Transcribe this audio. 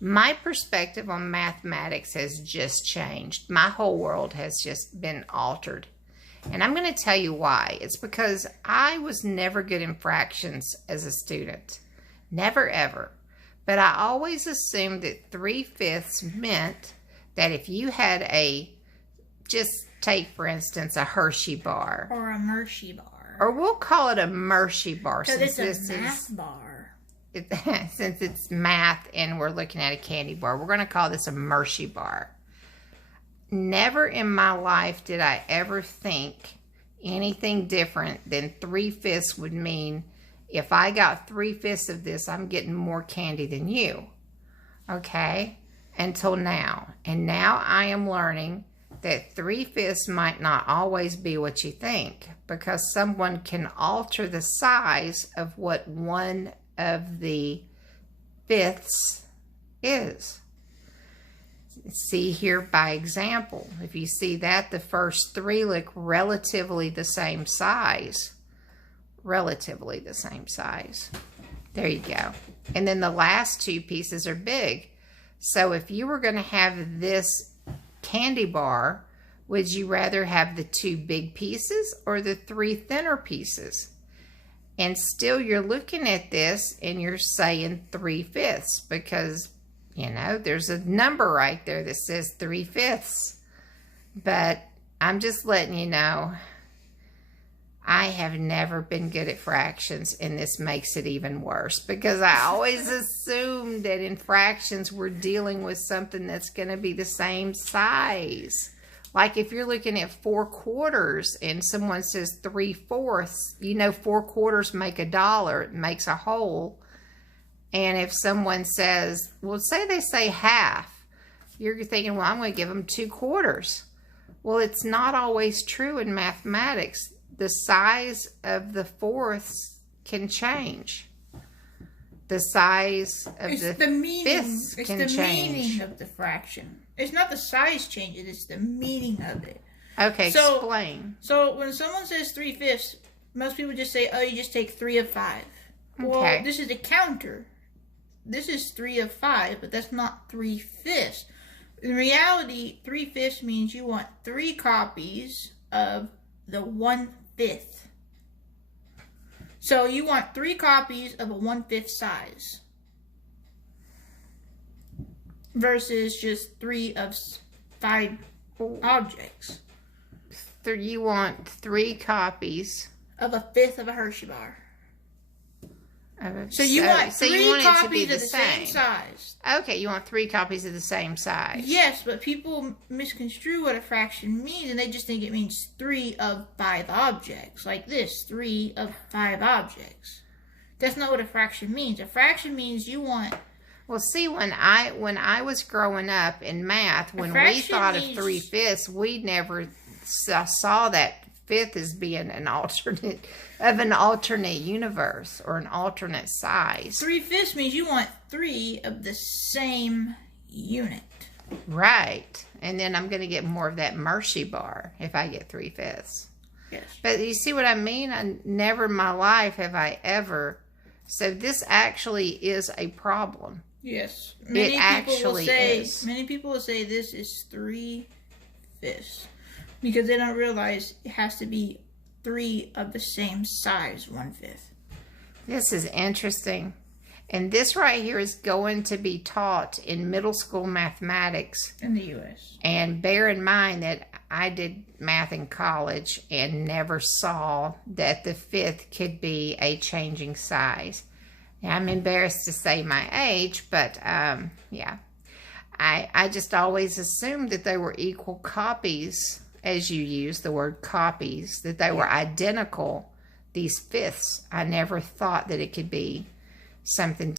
My perspective on mathematics has just changed. My whole world has just been altered. And I'm going to tell you why. It's because I was never good in fractions as a student. Never, ever. But I always assumed that 3/5 meant that if you had just take for instance, a Hershey bar. Or a Hershey bar. Or we'll call it a Hershey bar. Because it's a math bar. Since it's math and we're looking at a candy bar, we're going to call this a Hershey bar. Never in my life did I ever think anything different than 3/5 would mean if I got 3/5 of this, I'm getting more candy than you. Okay? Until now. And now I am learning that 3/5 might not always be what you think, because someone can alter the size of what one of the fifths is. See here by example, if you see that, the first three look relatively the same size. Relatively the same size. There you go. And then the last two pieces are big. So if you were going to have this candy bar, would you rather have the two big pieces or the three thinner pieces? And still you're looking at this and you're saying 3/5 because, you know, there's a number right there that says 3/5. But I'm just letting you know, I have never been good at fractions, and this makes it even worse because I always assumed that in fractions we're dealing with something that's going to be the same size. Like if you're looking at 4/4 and someone says 3/4, you know 4/4 make $1. It makes a whole. And if someone says, well, say they say half, you're thinking, well, I'm going to give them 2/4. Well, it's not always true in mathematics. The size of the fourths can change. The size of the fifths can change. It's the meaning of the fraction. It's not the size changes, it's the meaning of it. Okay, explain. So when someone says 3/5, most people just say, oh, you just take 3 of 5. Well, okay. This is a counter. This is 3 of 5, but that's not 3/5. In reality, 3/5 means you want 3 copies of the 1/5. So you want 3 copies of a 1/5 size versus just 3 of 5 objects. So you want 3 copies of a 1/5 of a Hershey bar. So you you want 3 want copies it to be of the same size. Okay, you want 3 copies of the same size. Yes, but people misconstrue what a fraction means, and they just think it means 3 of 5 objects. Like this, 3 of 5 objects. That's not what a fraction means. A fraction means you want... Well, see, when I was growing up in math, when we thought of 3/5, we never saw that fifth as being an alternate universe or an alternate size. 3/5 means you want 3 of the same unit. Right. And then I'm going to get more of that Hershey bar if I get 3/5. Yes. But you see what I mean? I never in my life have I ever. So this actually is a problem. Yes. It actually is. Many people will say this is 3/5 because they don't realize it has to be 3 of the same size, 1/5. This is interesting. And this right here is going to be taught in middle school mathematics. In the U.S. And bear in mind that I did math in college and never saw that the fifth could be a changing size. Now, I'm embarrassed to say my age, but yeah. I just always assumed that they were equal copies, as you use the word copies, that they were identical, these fifths. I never thought that it could be something